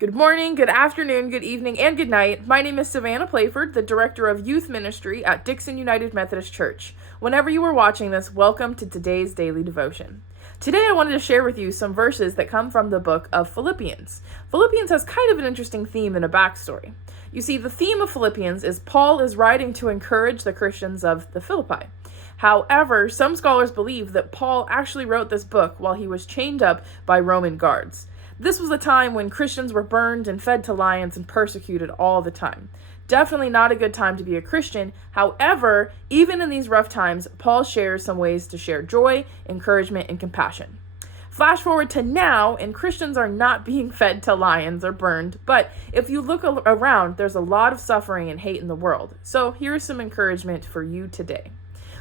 Good morning, good afternoon, good evening, and good night. My name is Savannah Playford, the Director of Youth Ministry at Dixon United Methodist Church. Whenever you are watching this, welcome to today's daily devotion. Today I wanted to share with you some verses that come from the book of Philippians. Philippians has kind of an interesting theme and a backstory. You see, the theme of Philippians is Paul is writing to encourage the Christians of the Philippi. However, some scholars believe that Paul actually wrote this book while he was chained up by Roman guards. This was a time when Christians were burned and fed to lions and persecuted all the time. Definitely not a good time to be a Christian. However, even in these rough times, Paul shares some ways to share joy, encouragement, and compassion. Flash forward to now, and Christians are not being fed to lions or burned, but if you look around, there's a lot of suffering and hate in the world. So here's some encouragement for you today.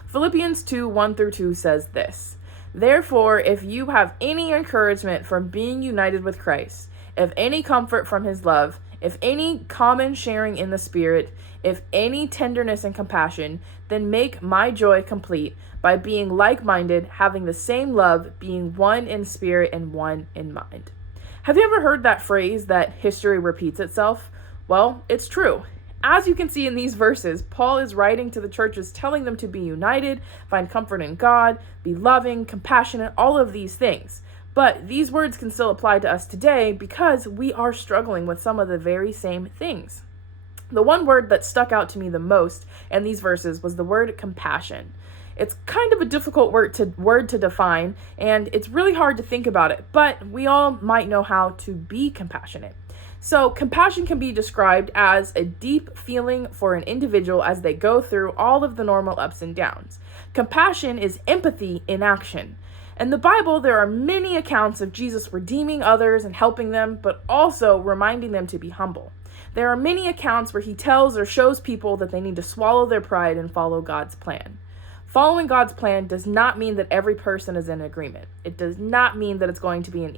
Philippians 2:1-2 says this: Therefore, if you have any encouragement from being united with Christ, if any comfort from his love, if any common sharing in the Spirit, if any tenderness and compassion, then make my joy complete by being like-minded, having the same love, being one in spirit and one in mind. Have you ever heard that phrase that history repeats itself? Well, it's true. As you can see in these verses, Paul is writing to the churches telling them to be united, find comfort in God, be loving, compassionate, all of these things. But these words can still apply to us today because we are struggling with some of the very same things. The one word that stuck out to me the most in these verses was the word compassion. It's kind of a difficult word to define, and it's really hard to think about it, but we all might know how to be compassionate. So compassion can be described as a deep feeling for an individual as they go through all of the normal ups and downs. Compassion is empathy in action. In the Bible, there are many accounts of Jesus redeeming others and helping them, but also reminding them to be humble. There are many accounts where he tells or shows people that they need to swallow their pride and follow God's plan. Following God's plan does not mean that every person is in agreement. It does not mean that it's going to be an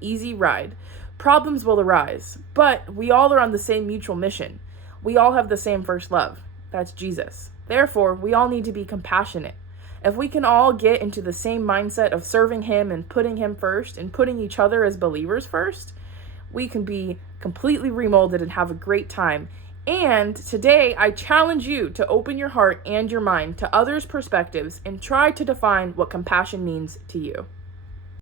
easy ride. Problems will arise, but we all are on the same mutual mission. We all have the same first love. That's Jesus. Therefore, we all need to be compassionate. If we can all get into the same mindset of serving him and putting him first and putting each other as believers first, we can be completely remolded and have a great time. And today, I challenge you to open your heart and your mind to others' perspectives and try to define what compassion means to you.